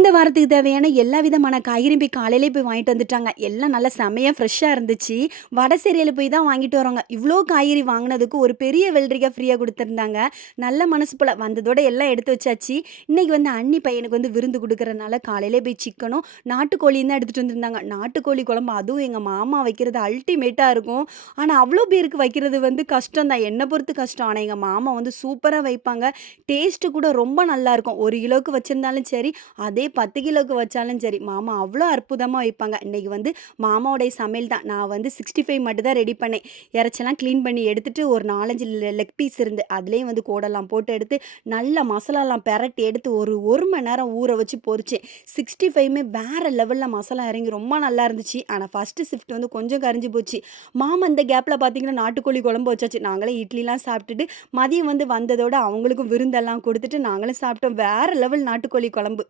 இந்த வாரத்துக்கு தேவையான எல்லா விதமான காய்கறியும் போய் காலையிலேயே போய் வாங்கிட்டு வந்துட்டாங்க. எல்லாம் நல்லா செமையா ஃப்ரெஷ்ஷா இருந்துச்சு. வடசேரியில போய் தான் வாங்கிட்டு வரோங்க. இவ்ளோ காய்கறி வாங்குனதுக்கு ஒரு பெரிய வெள்ளரிக்கா ஃப்ரீயா குடுத்துருந்தாங்க. நல்ல மனசு போல வந்ததோட எல்லாம் எடுத்து வச்சாச்சு. இன்னைக்கு வந்து அண்ணி பையனுக்கு வந்து விருந்து குடுக்குறனால காலையிலேயே போய் சிக்கனும், நாட்டுக்கோழியும் தான் எடுத்துட்டு வந்திருந்தாங்க. நாட்டுக்கோழி குழம்பு அதுவும் எங்க மாமா வைக்கிறது அல்டிமேட்டா இருக்கும். ஆனா அவ்ளோ பேருக்கு வைக்கிறது வந்து கஷ்டம் தான். என்ன பொறுத்து கஷ்டம். ஆனா எங்க மாமா வந்து சூப்பரா வைப்பாங்க. டேஸ்ட்டு கூட ரொம்ப நல்லாருக்கும். 1 கிலோவுக்கு வச்சிருந்தாலும் சரி, அதே 10 கிலோக்கு வச்சாலும் சரி, மாமா அவ்ளோ அற்புதமா வைப்பாங்க. இன்னைக்கு வந்து மாமாவுடைய சமையல் தான். நான் வந்து 65 மட்டும் தான் ரெடி பண்ணேன். இறைச்செல்லாம் கிளீன் பண்ணி எடுத்துட்டு, ஒரு 4, 5 லெக் பீஸ் இருந்து, அதிலேயும் வந்து கோடெல்லாம் போட்டு எடுத்து, நல்லா மசாலாலாம் பெரட்டி எடுத்து ஒரு 1 மணி நேரம் ஊற வச்சு பொரிச்சேன். 65மே வேற லெவல்ல மசாலா இறங்கி ரொம்ப நல்லா இருந்துச்சு. ஆனா ஃபர்ஸ்ட்டு ஷிஃப்ட் வந்து கொஞ்சம் கரைஞ்சு போச்சு. மாமா இந்த கேப்ல பார்த்தீங்கன்னா, நாட்டுக்கோழி குழம்பு வச்சாச்சு. நாங்களே இட்லிலாம் சாப்பிட்டுட்டு, மதியம் வந்து வந்ததோட அவங்களுக்கும் விருந்தெல்லாம் குடுத்துட்டு, நாங்களும் சாப்பிட்டோம். வேற லெவல் நாட்டுக்கோழி குழம்பு.